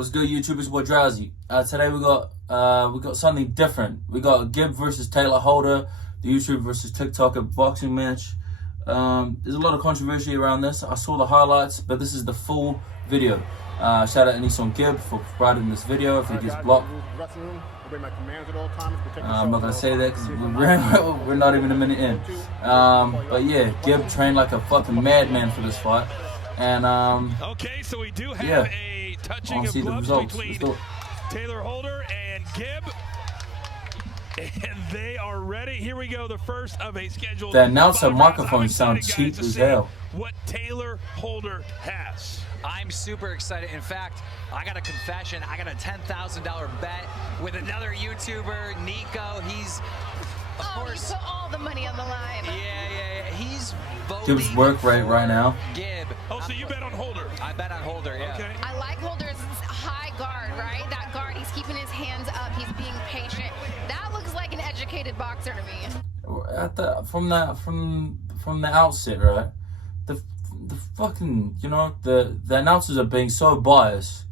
What's good, YouTube? It's boy Drowsy. Today we got something different. We got Gib versus Taylor Holder, the YouTube versus TikToker boxing match. There's a lot of controversy around this. I saw the highlights, but this is the full video. Shout out Aneson Gib for providing this video. If it gets blocked, I'm not gonna say that because we're not even a minute in. But yeah, Gib trained like a fucking madman for this fight, and okay, so we do have a touching of gloves between Taylor Holder and Gib, and they are ready. Here we go, the first of a scheduled. The announcer microphone sounds cheap as hell. What Taylor Holder has. I'm super excited. In fact, I got a confession. I got a $10,000 bet with another YouTuber, Nico. He's, of course, you put all the money on the line. Yeah. He's voting. Gib's work rate right now. Gib. Oh, so you bet on Holder? I bet on Holder. Yeah. Okay. I like Holder's high guard, right? That guard, he's keeping his hands up. He's being patient. That looks like an educated boxer to me. From the outset, right? The fucking, the announcers are being so biased,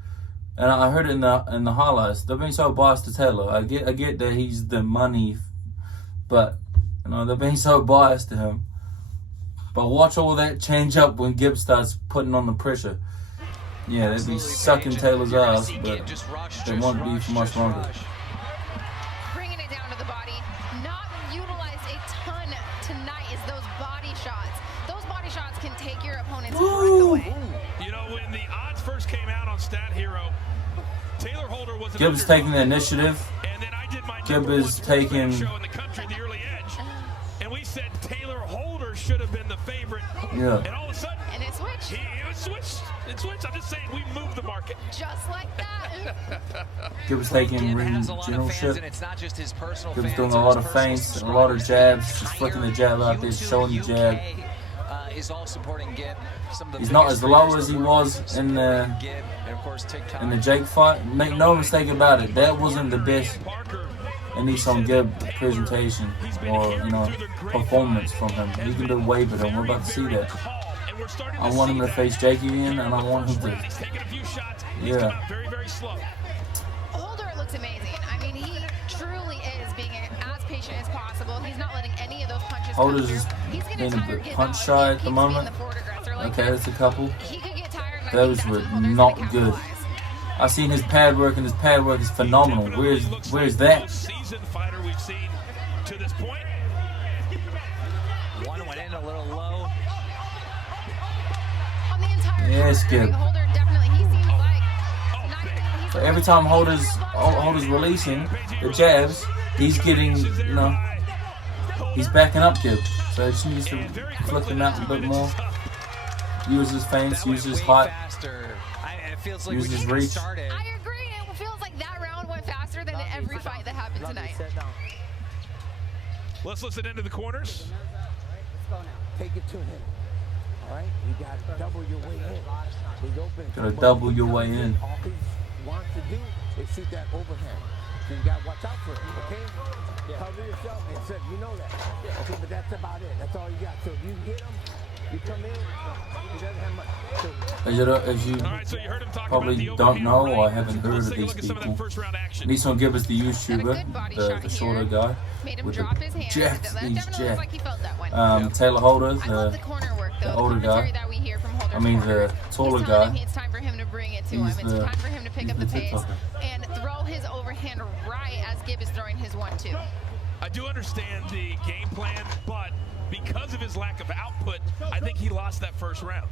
and I heard it in the highlights. They're being so biased to Taylor. I get that he's the money, but they're being so biased to him. But watch all that change up when Gib starts putting on the pressure. Yeah, they'd be sucking Taylor's ass, but they won't be for much longer. Bringing it down to the body. Not utilized a ton tonight is those body shots. Those body shots can take your opponent's breath away. You know, when the odds first came out on Stat Hero, Taylor Holder was an Gib's taking the initiative. And then I did my Gib is taking show in the country, the early edge, and we said Taylor Holder should have been the favorite. Yeah. And all of a sudden, and it switched. It switched. I'm just saying, we moved the market. Just like that. Gib's taking ring generalship. Gib's doing a lot of feints, a lot of jabs, just flicking the jab out there, showing the jab. He's not as low as he was in the Jake fight. Make no mistake about it, that wasn't the best Aneson Gib presentation or performance from him. He can do way better, and we're about to see that. I want him to face Jake again, and I want him to. Yeah. Holder looks amazing. I mean, he truly is being as patient as possible. He's not letting any of those punches Holder's just being a bit punch shy at the moment. Okay, that's a couple. Those were not good. I've seen his pad work, and his pad work is phenomenal. Where's that? Seasoned fighter we've seen to this point. One went in a little low. Yes, Gib. So every time Holder's releasing the jabs, he's getting, he's backing up Gib. So he just needs to flick them out a bit more. Use his feints, use his height, use his reach. I agree. It feels like that round went faster than every fight that happened tonight. Let's listen into the corners. Let's go now. Take it to him. All right, you got to double your way in. He's open. Gotta double your way in. All he wants to do is shoot that overhand. So you got to watch out for it, okay? Cover yourself and said, you know that. Okay, but that's about it. That's all you got. So if you hit him, you come in, he doesn't have much. As you probably don't know or haven't heard of these people, Aneson Gib is the YouTuber, the shorter guy with the jacks. He's jacked. Taylor Holder, the older guy. I mean the taller guy. It's time for him to bring it to him. It's time for him to pick up the pace and throw his overhand right as Gib is throwing his 1-2. I do understand the game plan, but because of his lack of output, I think he lost that first round.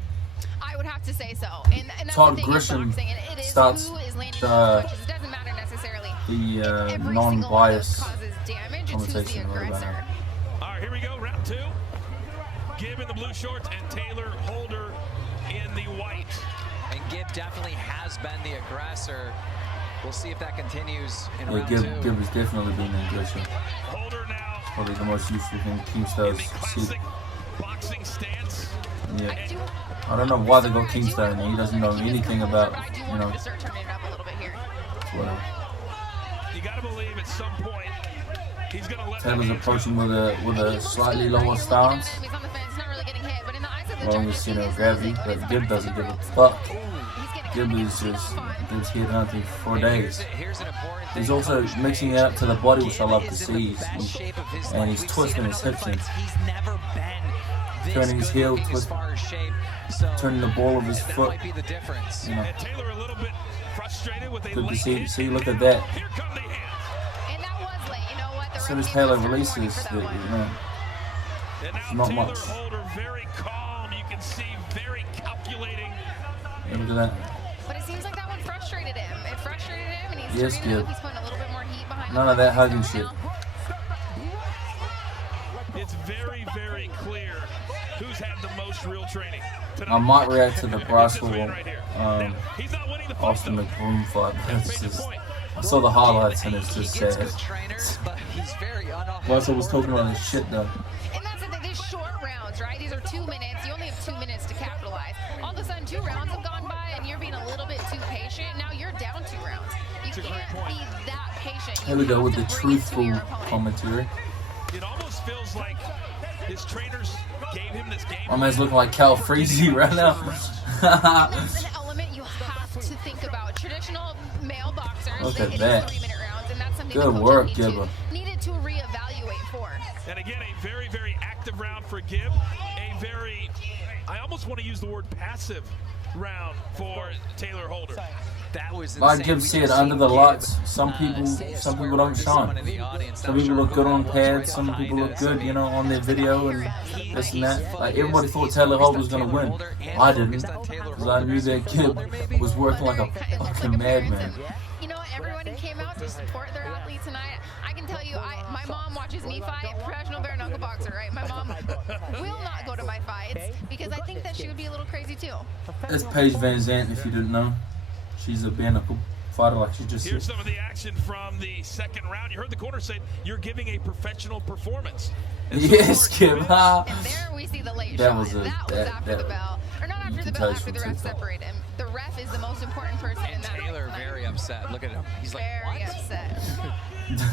I would have to say so. And that's Todd the thing Grisham boxing, and it is starts who is landing those punches. It doesn't matter necessarily. The non-biased causes damage. It's who's the conversation right aggressor. All right, here we go, round 2. Gib in the blue shorts and Taylor Holder in the white. And Gib definitely has been the aggressor. We'll see if that continues in round 2. Gib has definitely been the aggressor. Holder now. Probably the most useful thing Keemstar's see. Boxing stance. Yeah. I don't know why they got Keemstar in there. He doesn't know anything about, whatever. You gotta believe at some point he's gonna let Taylor's approaching with a slightly lower stance. Well, with gravity, but Gib doesn't give a fuck. Gib is just hit hunting for days. He's also mixing it up to the body, which I love to see. And he's twisting his hips in. Turning his heel, turning the ball of his foot. You know. Good to see. See, look at that. As soon as Taylor releases, you know, not much. Look at that. But it seems like that one frustrated him. It frustrated him, and he's yes, turning it up. He's putting a little bit more heat behind none of that hugging shit. It's very, very clear who's had the most real training. I might react to the Braswell Austin McBroom fight. I saw the highlights and it's just sad. Braswell was talking about his shit though. And that's the thing, these short rounds, right? These are 2 minutes. You only have 2 minutes to capitalize. All of a sudden, 2 rounds have gone by and you're being a little bit too patient. Now you're down 2 rounds. You can't be that patient. Here we go with the truthful commentary. It almost feels like his trainers gave him this game. My man's looking like Cal Freezy right now. That's an element you have to think about. Traditional male boxers, look they at hit that. 3-minute rounds, and that's something good that work, Gibber. Needed to reevaluate for. And again, a very, very active round for Gib. A very, I almost want to use the word passive round for Taylor Holder. That was like Gib said, under the lights, some people don't shine. Some people look good on pads, some people look good, you know, on their video and this and that. Like everybody thought Taylor Holder was gonna win. I didn't, because I knew that Gib was working like a fucking madman. You know, everybody came out to support their athlete tonight. I can tell you, my mom watches me fight, professional bare knuckle boxer, right? My mom will not go to my fights because I think that she would be a little crazy too. That's Paige Van Zandt, if you didn't know. She's a bare knuckle fighter, like she just Here's said. some of the action from the second round. You heard the corner say you're giving a professional performance. And yes, Gib. And there we see the late that shot. was After the bell. Or not after the bell, after the ref separated him. The ref is the most important person in that. Taylor very upset. Look at him. He's like, very upset.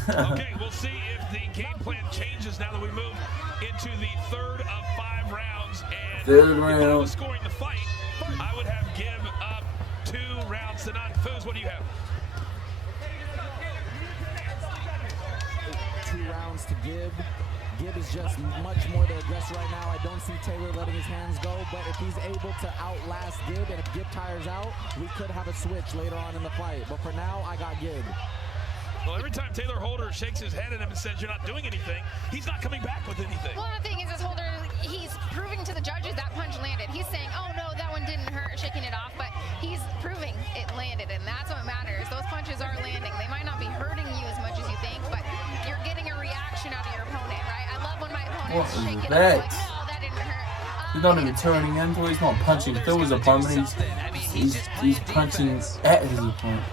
Okay, we'll see if the game plan changes now that we move into the third of 5 rounds. And third if I round. was scoring the fight, I would have Gib up 2 rounds to none. Foos, what do you have? 2 rounds to Gib. Gib is just much more the aggressor right now. I don't see Taylor letting his hands go, but if he's able to outlast Gib, and if Gib tires out, we could have a switch later on in the fight. But for now, I got Gib. Well, every time Taylor Holder shakes his head at him and says you're not doing anything, he's not coming back with anything. Well, the thing is Holder, he's proving to the judges that punch landed. He's saying, oh no, that one didn't hurt, shaking it off, but he's proving it landed, and that's what matters. Those punches are landing. They might not be hurting you as much as you think, but you're getting a reaction out of your opponent, right? I love when my opponents shake it off, like, no, that didn't hurt. He's not even turning into it. He's not punching through his opponent. He's punching at his opponent.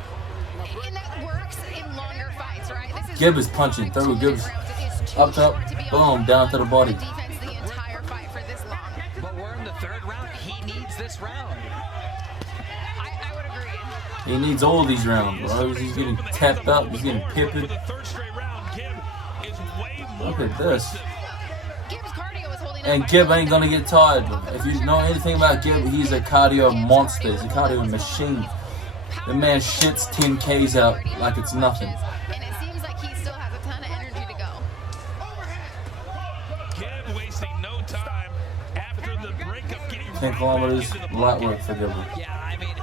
And that works in longer fights, right? This is Gib is punching through. Gib's up, boom, down to the body. Defense the entire fight for this long. but we're in the 3rd round. He needs this round. I would agree. He needs all these rounds, bro. He's getting tapped up. He's getting pipped. For the 3rd straight round, Gib is way more Look at this. Gibbs' cardio is holding And up. Gib ain't gonna get tired. If you know anything about Gib, he's a cardio monster. He's a cardio machine. The man shits 10Ks out like it's nothing. And it seems like he still has a ton of energy to go. Gib wasting no time after the breakup getting 10 kilometers, light work for Gib. Yeah, I mean,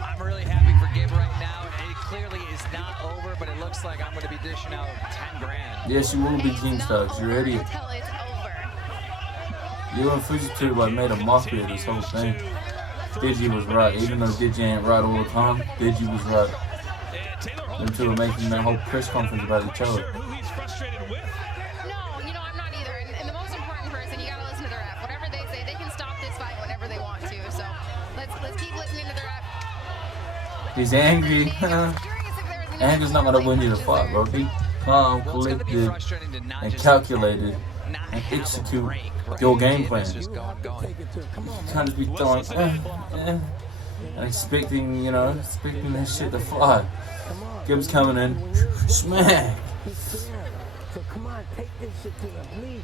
I'm really happy for Gib right now. It clearly is not over, but it looks like I'm going to be dishing out 10 grand. Yes, you will be Team Stars. You're ready. Until it's over. You and Fujitsu like made a mockery of this whole thing. Digi was right, even though Digi ain't right all the time. Digi was right. Them two are making that whole press conference about each other. who he's frustrated with. No, you know, I'm not either. And the most important person, you got to listen to the ref. Whatever they say, they can stop this fight whenever they want to. So let's keep listening to the ref. He's angry. Curious if there was any Anger's not gonna win you the fight, bro. Be calm, collected, and calculated, and execute your game plan. You can't just be throwing and expecting, expecting that shit to fly. Gib's coming in, smack,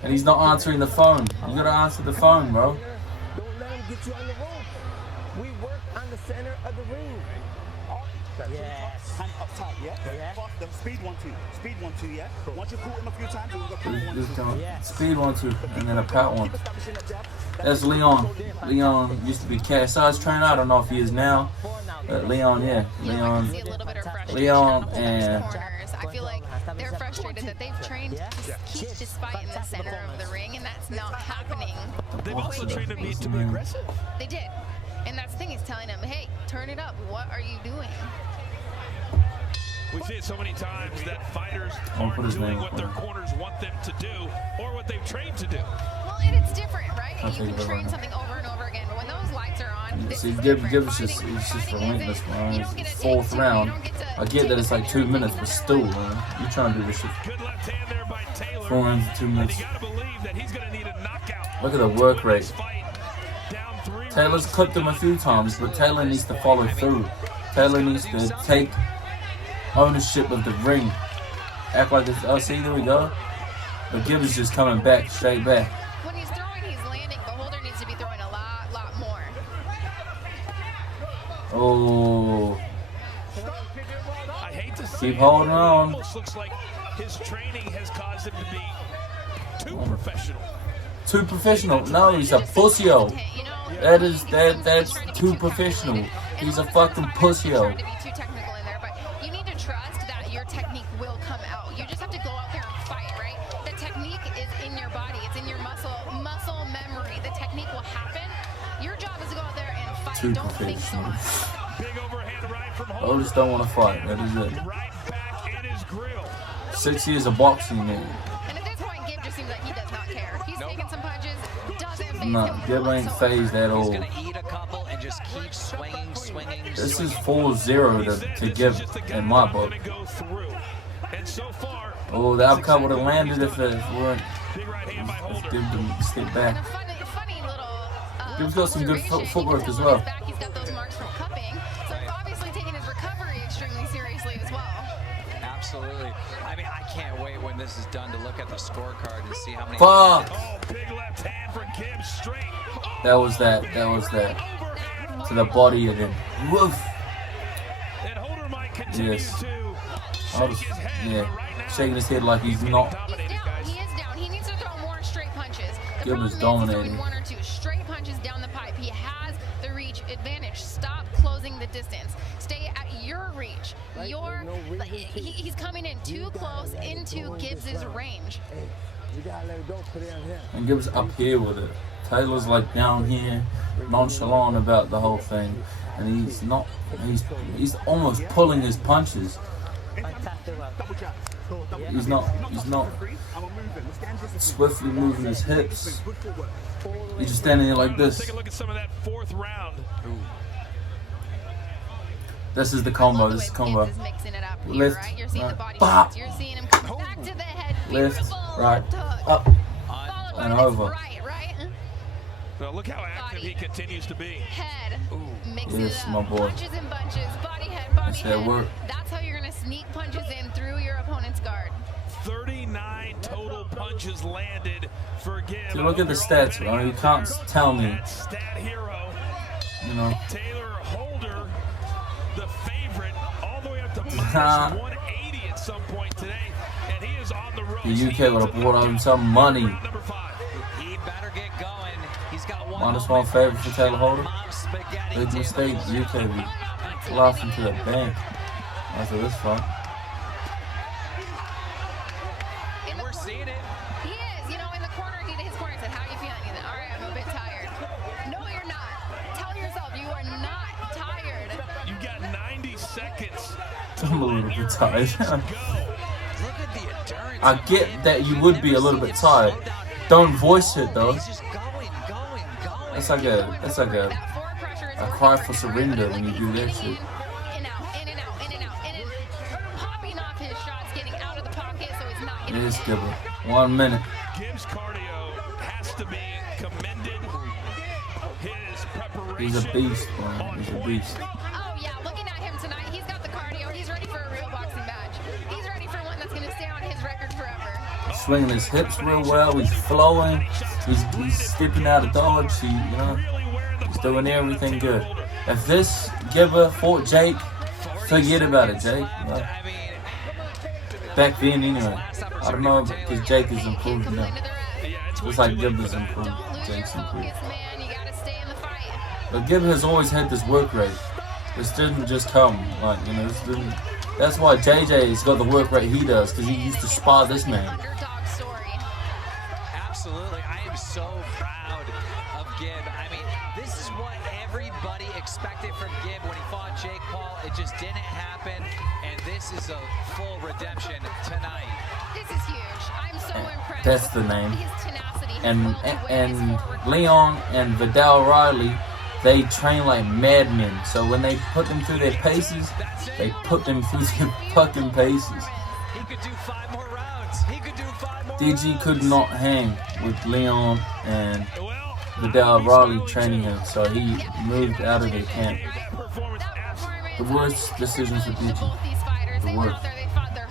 and he's not answering the phone. You gotta answer the phone, bro. Don't let him get you on the rope. We work on the center of the ring. Yes. Hand up tight, yeah? Yeah. Faster. Speed 1, 2. Speed 1, 2, yeah? Once you caught him a few times, we'll go power 1, 2. Speed 1, 2, and then a pat 1. That's Leon. Leon used to be cat size trainer. I don't know if he is now. But Leon, yeah. Leon. Leon and I feel like they're frustrated that they've trained to keep this fight in the center of the ring, and that's not happening. They've also trained him to be aggressive. They did. And that's the thing, he's telling them, hey, turn it up. What are you doing? We see it so many times that fighters aren't doing what their corners want them to do or what they've trained to do. Well, and it's different, right? You can train something over and over again, but when those lights are on, see, Gib is just relentless, man. It's 4th round. I get that it's like 2 minutes, but still, man, you're trying to do this shit. Good left hand there by Taylor. 4 rounds in 2 minutes. You gotta believe that he's gonna need a knockout. Look at the work rate. Taylor's clipped him a few times, but Taylor needs to follow through. Taylor needs to take ownership of the ring. Act like this. Oh, see, there we go. But Gib is just coming back, straight back. When he's throwing, he's landing. The holder needs to be throwing a lot more. Oh. I hate to Keep holding on. It almost looks like his training has caused him to be too professional. Too professional? No, he's a pussy-o. That's too professional. He's a fucking pussy-o. To be too technical in there, but you need to trust that your technique will come out. You just have to go out there and fight, right? The technique is in your body. It's in your muscle memory. The technique will happen. Your job is to go out there and fight. Too Don't think so professional. much. Big overhand right from I just don't want to fight. That is it. right back in his grill. 6 years of boxing, man. And at this point, Gib just seems like he does not care. He's taking some punches, doesn't phase No, him Gib ain't phased at all. He's gonna eat a couple and just keep swinging. This is 4-0 to Gib in my book. Oh, the uppercut would have landed if it weren't. If Gib didn't step back. And a funny little Gib's got some good observation. footwork You can as tell well. on his back he's got those marks from cupping, so he's obviously taking his recovery extremely seriously as well. Absolutely. I mean, I can't wait when this is done to look at the scorecard and see how many. Fuck! Oh, big left hand for Gib straight. That was that. To the body again. Woof! And Holder might continue Yes. to I was, shake his head, but right now, shaking his head like he's not. He's down. He is down. He needs to throw more straight punches. The Gib problem is is dominating. he's throwing 1 or 2 straight punches down the pipe. He has the reach advantage. Stop closing the distance. Stay at your reach. He's coming in too close into Gibbs's range. You gotta let it go, put it on him. And Gib's up here with it. Taylor's like down here, nonchalant about the whole thing, and he's not. He's almost pulling his punches. He's not swiftly moving his hips. He's just standing there like this. Take a look at some of that 4th round. This is the combo. This is the combo. Gibbs is mixing it up here, Lift, right? You're seeing the body bop. shots. You're seeing him come back to the head. Lift, Beautiful right, left hook. up, Followed by and this over. right? Well, look how active he continues to be. Head. Mixing Yes, it my up. boy. Punches and bunches. Body head, body That's that head. work. That's how you're going to sneak punches in through your opponent's guard. 39 total punches landed for Gib. See, look at the stats, bro. You can't tell me. That stat hero, You know. Taylor Holder, the favorite, all the way up to minus 180 at some point today, and he is on the ropes. The UK would have brought him some money. Number 5. He better get going. He's got one. -1 favorite for Taylor Holder. Mom spaghetti Big Taylor. mistake. UK be laughing to the bank after this fight. And we're seeing it. He is. You know, in the corner, his corner said, how are you feeling? He's like, all right, I'm a bit tired. No, you're not. Tell yourself you are not tired. You got 90 seconds. I'm a little bit tired. Look at the endurance. I get that you would be a little bit tired. Don't voice it though. He's just going. That's like a That forward pressure is a working cry for for him, surrender right? when you Like do he's that getting shit. In and out, popping off his shots, getting out of the pocket, so he's not It getting is hit. Gibber. 1 minute. Gibbs' cardio has to be commended. His preparation. He's a beast, man. He's a beast. Oh yeah, looking at him tonight, he's got the cardio. He's ready for a real boxing match. He's ready for one that's going to stay on his record forever. Swinging his hips real well. He's flowing. He's stepping out of dodge. He's doing everything good. If this Gibber fought Jake, forget about it, Jake. Back then, anyway. I don't know because Jake is improved now. Just like Gibber's improved. Jake's improved. But Gibber has always had this work rate. This didn't just come, like, you know, this didn't. That's why JJ's got the work rate he does, because he used to spar this man. Absolutely. I am so proud of Gib. I mean, this is what everybody expected from Gib when he fought Jake Paul. It just didn't happen, and this is a full redemption tonight. This is huge. I'm so impressed. That's the name. His tenacity. And Leon and Vidal Riley, they train like madmen. So when they put them through their paces, they put them through their fucking paces. He could do 5 more rounds. He could do 5 more DG rounds. could not hang with Leon and Vidal Riley training him, so he moved out of the camp. The worst decision for DG. The worst.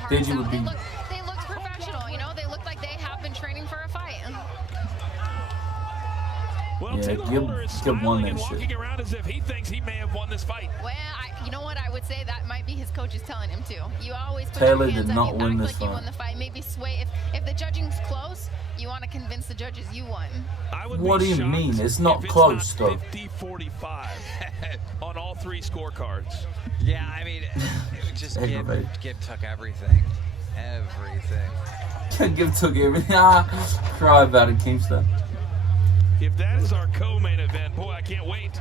DG would be. They looked professional, you know. They looked like they have been training for a fight. Yeah, Gib won that shit. Around as if he thinks he may have won this fight. Well, you know what? I would say that might be his coaches telling him to. You always put Taylor your hands did not up, you win act this like you fight. won the fight. Maybe sway. If the judging's close, you want to convince the judges you won. What do you mean? It's not close, though. 50-45 on all 3 scorecards. Yeah, I mean, just Gib took everything. Everything. Gib took everything. Cry about it, Kingston. If that is our co-main event, boy, I can't wait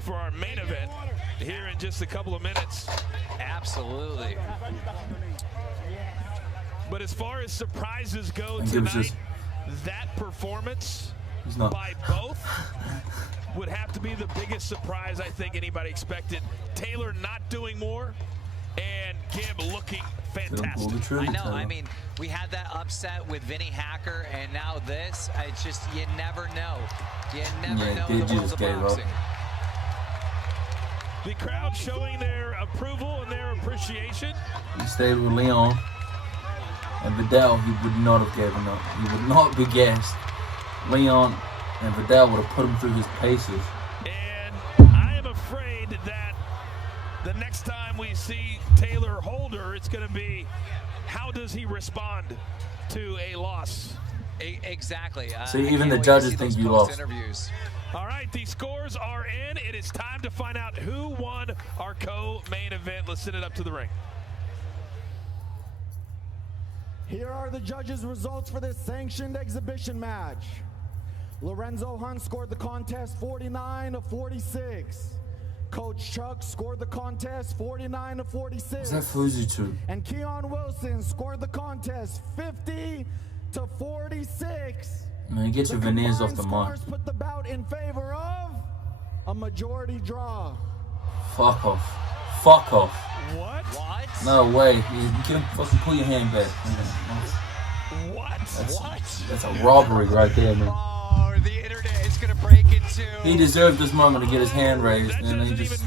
for our main event here in just a couple of minutes. Absolutely. But as far as surprises go tonight, that performance by both would have to be the biggest surprise I think anybody expected. Taylor not doing more and Gib looking fantastic. I know, I mean, we had that upset with Vinny Hacker, and now this, it's just, you never know. You never know the world of boxing. The crowd showing their approval and their appreciation. He stayed with Leon. And Vidal, he would not have given up. He would not be gassed. Leon and Vidal would have put him through his paces. And I am afraid that the next time we see Taylor Holder, it's going to be how does he respond to a loss? Exactly. See, even the judges think you lost. All right, the scores are in. It is time to find out who won our co-main event. Let's send it up to the ring. Here are the judges' results for this sanctioned exhibition match. Lorenzo Hunt scored the contest 49-46. Coach Chuck scored the contest 49-46. Is that Fujitsu? And Keon Wilson scored the contest 50-46. Man, get your veneers off the mark. Put the bout in favor of a majority draw. Fuck off. Fuck off. What? No way. Fucking pull your hand back. What? That's a robbery right there, man. Oh, the internet is gonna break into. He deserved this moment to get his hand raised, and then he just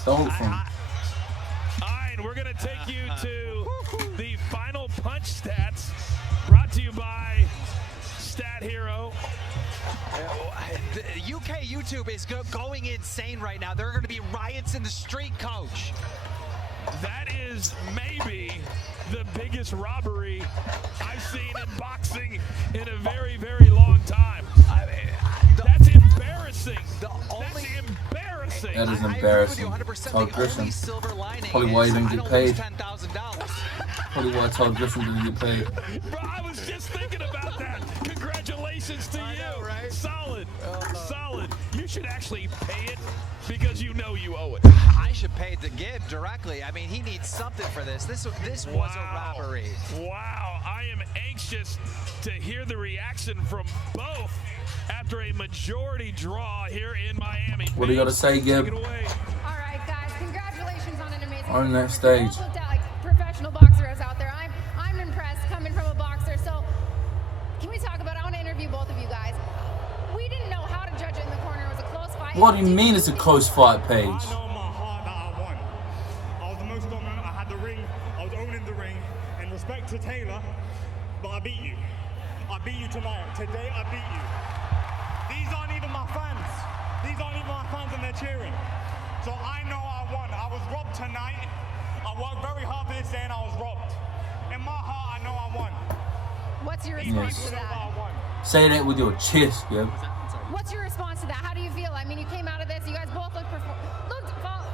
stole it from him. Alright, we're gonna take you to the final punch stats brought to you by Stat Hero. The UK YouTube is going insane right now. There are going to be riots in the street, Coach. That is maybe the biggest robbery I've seen in boxing in a very, very long time. That's embarrassing. That's embarrassing. That is embarrassing. Todd Grisham. Probably why he didn't get paid. Probably why Todd Grisham didn't get paid. Bro, I was just thinking about that. Congratulations to you. Right? Solid. Solid. You should actually pay it because you know you owe it. I should pay it to Gib directly. I mean, he needs something for this. This was a robbery. Wow. I am anxious to hear the reaction from both after a majority draw here in Miami. What do you got to say, Gib? All right, guys. Congratulations on an amazing on that stage. You both looked at like professional boxers out there. I'm impressed coming from a boxer. So can we talk about? I want to interview both of you guys. We didn't know how to judge it in the corner. It was a close fight. What do you mean it's a close fight, Paige? I know in my heart that I won. I was the most dominant. I had the ring. I was owning the ring. In respect to Taylor, but I beat you. I beat you tonight. Today I beat you. These aren't even my fans. These these aren't even my fans and they're cheering. So I know I won. I was robbed tonight. I worked very hard for this day and I was robbed. In my heart, I know I won. What's your response to that? Say that with your chest, Gib. What's your response to that? How do you feel? I mean, you came out of this. You guys both looked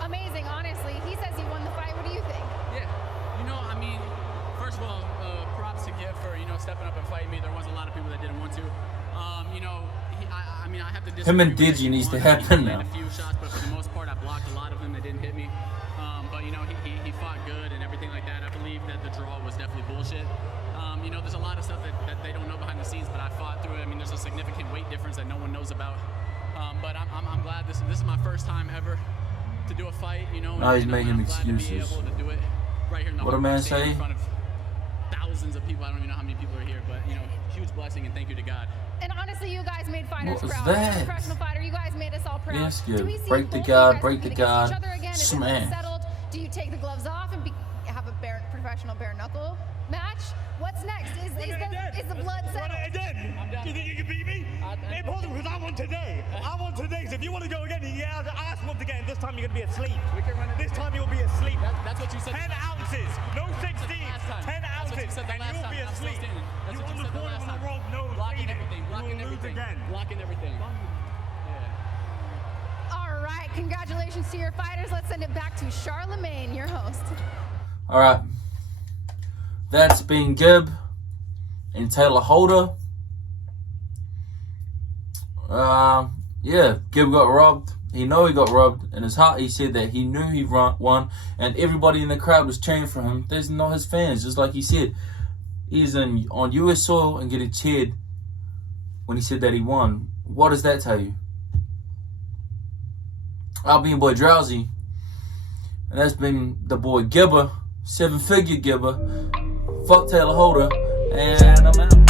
amazing, honestly. He says he won the fight. What do you think? Yeah. You know, I mean, first of all, props to Gib for, you know, stepping up and fighting me. There was a lot of people that didn't want to. You know, I mean, I have to disagree. Him and Digi needs to happen now. A few shots, but for the most part, I blocked a lot of them that didn't hit me. But, you know, he fought good and everything like that. I believe that the draw was definitely bullshit. You know, there's a lot of stuff that they don't know behind the scenes, but I fought through it. I mean, there's a significant weight difference that no one knows about. But I'm glad this is my first time ever to do a fight, you know. Now he's making excuses. excuses. To do it right here in the What a man say? in front of thousands of people. I don't even know how many people are here, but, you know, huge blessing and thank you to God. And honestly, you guys made fighters What was proud. that? As a professional fighter, you guys made us all proud. Yes, Do Gib. we see Break the both guard, you guys break the compete against guard. each other again? Is it Smash. settled? Do you take the gloves off and have a professional bare knuckle match? What's next? Is the blood settled? Run it again. Do you think you can beat me? Impossible, because I won today. I won today, so if you want to go again, yeah, I asked once again. This time you're going to be asleep. We can run it. This time you'll be asleep. That's what you said. 10 ounces, no 16, 10 That's what you ounces, said the and last you'll time. be I'm still asleep. standing. That's You what on you the said the corner last on the time. road, no, Blocking bleeding. everything, You blocking will lose everything. again. Blocking everything. Yeah. All right, congratulations to your fighters. Let's send it back to Charlemagne, your host. All right. That's been Gib and Taylor Holder. Yeah, Gib got robbed. He know he got robbed. In his heart, he said that he knew he won, and everybody in the crowd was cheering for him. They're not his fans, just like he said. He's on U.S. soil and getting cheered when he said that he won. What does that tell you? I've been your boy Drowsy, and that's been the boy Gibber, 7-figure Gibber. Fuck Taylor Holder, and I'm out.